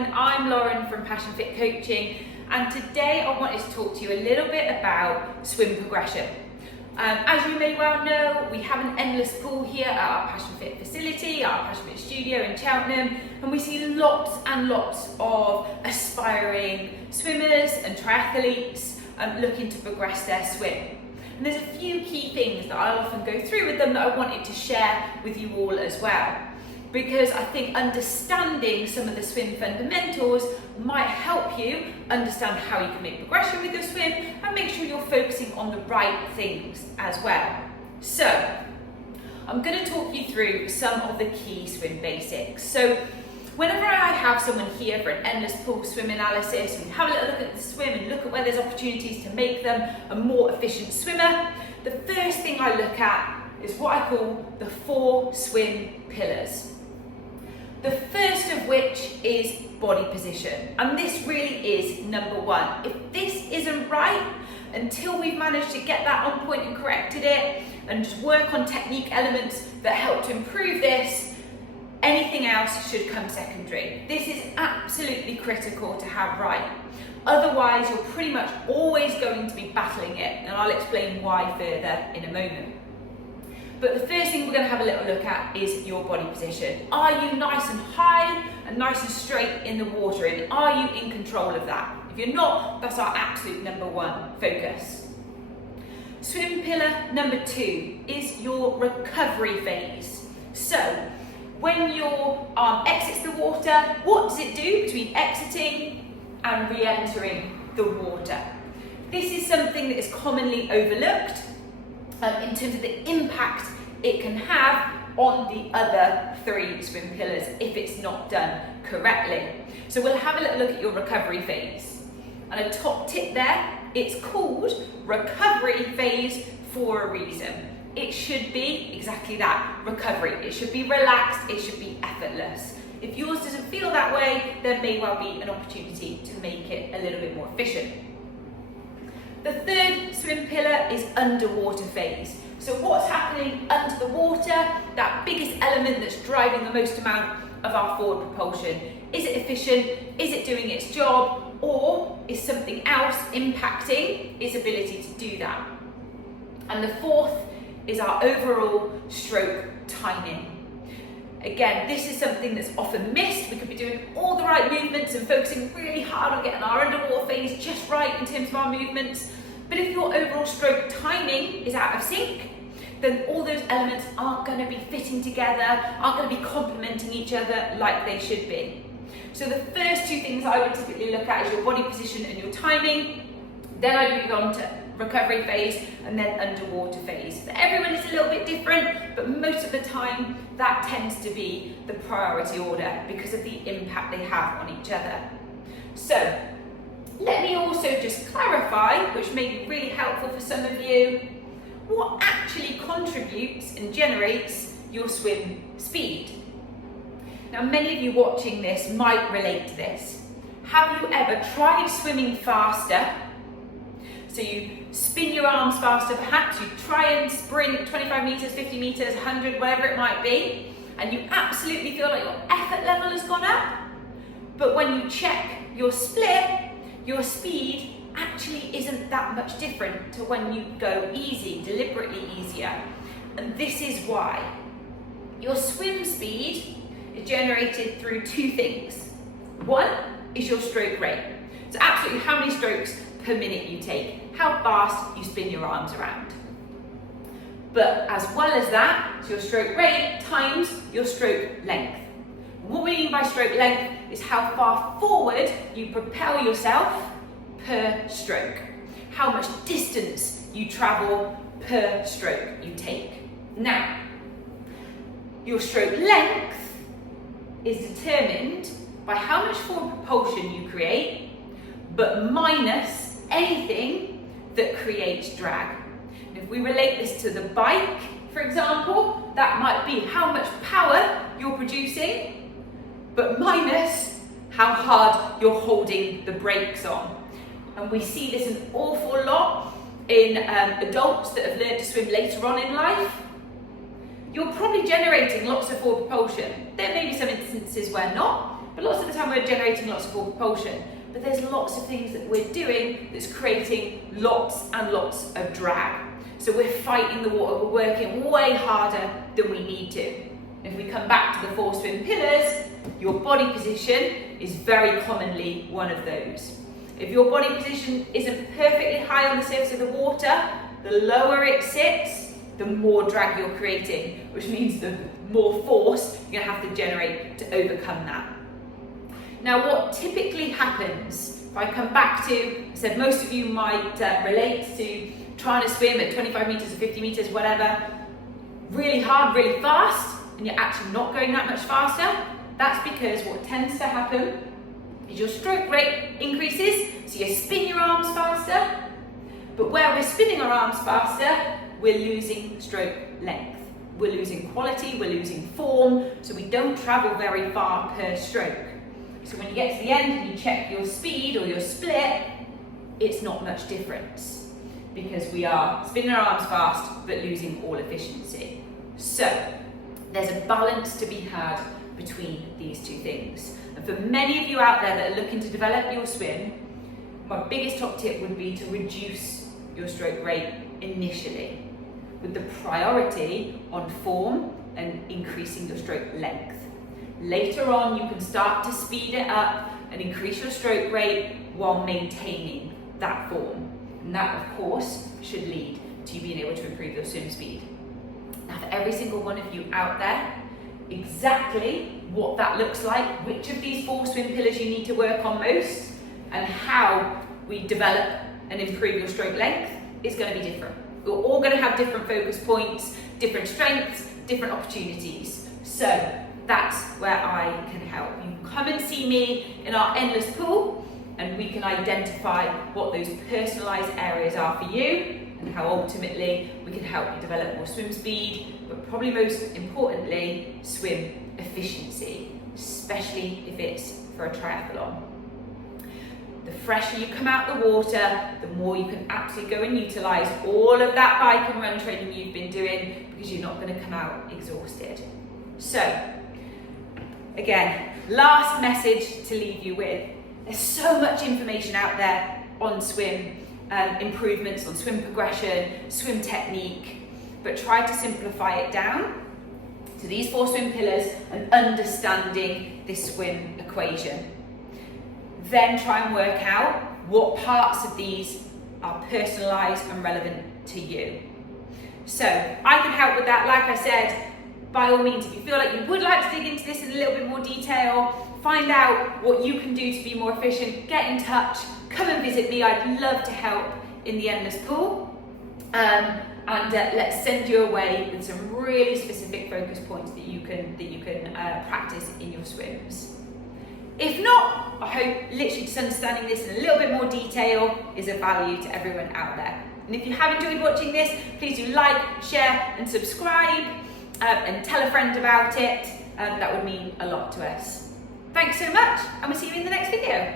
everyone, I'm Lauren from Passion Fit Coaching, and today I wanted to talk to you a little bit about swim progression. As you may well know, we have an endless pool here at our Passion Fit facility, our Passion Fit studio in Cheltenham, and we see lots and lots of aspiring swimmers and triathletes looking to progress their swim. And there's a few key things that I'll often go through with them that I wanted to share with you all as well, because I think understanding some of the swim fundamentals might help you understand how you can make progression with your swim and make sure you're focusing on the right things as well. So I'm going to talk you through some of the key swim basics. So whenever I have someone here for an endless pool swim analysis, we have a little look at the swim and look at where there's opportunities to make them a more efficient swimmer, the first thing I look at is what I call the 4 swim pillars. The first of which is body position, and this really is number one. If this isn't right, until we've managed to get that on point and corrected it and just work on technique elements that help to improve this, anything else should come secondary. This is absolutely critical to have right. Otherwise, you're pretty much always going to be battling it, and I'll explain why further in a moment. But the first thing we're going to have a little look at is your body position. Are you nice and high and nice and straight in the water, and are you in control of that? If you're not, that's our absolute number one focus. Swim pillar number 2 is your recovery phase. So when your arm exits the water, what does it do between exiting and re-entering the water? This is something that is commonly overlooked in terms of the impact it can have on the other 3 swim pillars if it's not done correctly. So we'll have a little look at your recovery phase. And a top tip there, it's called recovery phase for a reason. It should be exactly that, recovery. It should be relaxed, it should be effortless. If yours doesn't feel that way, there may well be an opportunity to make it a little bit more efficient. The third swim pillar is underwater phase. So what's happening under the water, that biggest element that's driving the most amount of our forward propulsion. Is it efficient? Is it doing its job? Or is something else impacting its ability to do that? And the fourth is our overall stroke timing. Again, this is something that's often missed. We could be doing all the right movements and focusing really hard on getting our underwater phase just right in terms of our movements. But if your overall stroke timing is out of sync, then all those elements aren't going to be fitting together, aren't going to be complementing each other like they should be. So the first 2 things I would typically look at is your body position and your timing. Then I'd move on to recovery phase and then underwater phase. So everyone is a little bit different, but most of the time that tends to be the priority order because of the impact they have on each other. So let me also just clarify, which may be really helpful for some of you, what actually contributes and generates your swim speed. Now, many of you watching this might relate to this. Have you ever tried swimming faster? So you spin your arms faster, perhaps you try and sprint 25 meters, 50 meters, 100, whatever it might be, and you absolutely feel like your effort level has gone up. But when you check your split, your speed actually isn't that much different to when you go easy, deliberately easier. And this is why. Your swim speed is generated through 2 things. One is your stroke rate. So absolutely how many strokes per minute you take, how fast you spin your arms around. But as well as that, it's your stroke rate times your stroke length. What we mean by stroke length is how far forward you propel yourself per stroke, how much distance you travel per stroke you take. Now, your stroke length is determined by how much forward propulsion you create, but minus anything that creates drag. And if we relate this to the bike, for example, that might be how much power you're producing, but minus how hard you're holding the brakes on. And we see this an awful lot in adults that have learned to swim later on in life. You're probably generating lots of forward propulsion. There may be some instances where not, but lots of the time we're generating lots of forward propulsion. But there's lots of things that we're doing that's creating lots and lots of drag. So we're fighting the water, we're working way harder than we need to. If we come back to the 4 swim pillars, your body position is very commonly one of those. If your body position isn't perfectly high on the surface of the water, the lower it sits, the more drag you're creating, which means the more force you're going to have to generate to overcome that. Now, what typically happens, if I come back to, I said most of you might relate to trying to swim at 25 metres or 50 metres, whatever, really hard, really fast, and you're actually not going that much faster. That's because what tends to happen is your stroke rate increases, so you spin your arms faster, but where we're spinning our arms faster, we're losing stroke length. We're losing quality, we're losing form, so we don't travel very far per stroke. So when you get to the end and you check your speed or your split, it's not much difference because we are spinning our arms fast but losing all efficiency. So there's a balance to be had between these two things. And for many of you out there that are looking to develop your swim, my biggest top tip would be to reduce your stroke rate initially, with the priority on form and increasing your stroke length. Later on, you can start to speed it up and increase your stroke rate while maintaining that form. And that, of course, should lead to you being able to improve your swim speed. Now, for every single one of you out there, exactly what that looks like, which of these 4 swim pillars you need to work on most, and how we develop and improve your stroke length is going to be different. We're all going to have different focus points, different strengths, different opportunities. So that's where I can help. You can come and see me in our endless pool and we can identify what those personalised areas are for you and how ultimately we can help you develop more swim speed, but probably most importantly, swim efficiency, especially if it's for a triathlon. The fresher you come out the water, the more you can actually go and utilise all of that bike and run training you've been doing because you're not going to come out exhausted. So, again, last message to leave you with. There's so much information out there on swim, improvements on swim progression, swim technique, but try to simplify it down to these 4 swim pillars and understanding this swim equation. Then try and work out what parts of these are personalised and relevant to you. So I can help with that. Like I said, by all means, if you feel like you would like to dig into this in a little bit more detail, find out what you can do to be more efficient, get in touch, come and visit me. I'd love to help in the endless pool. Let's send you away with some really specific focus points that you can practice in your swims. If not, I hope literally just understanding this in a little bit more detail is of value to everyone out there. And if you have enjoyed watching this, please do like, share and subscribe and tell a friend about it. That would mean a lot to us. Thanks so much, and we'll see you in the next video.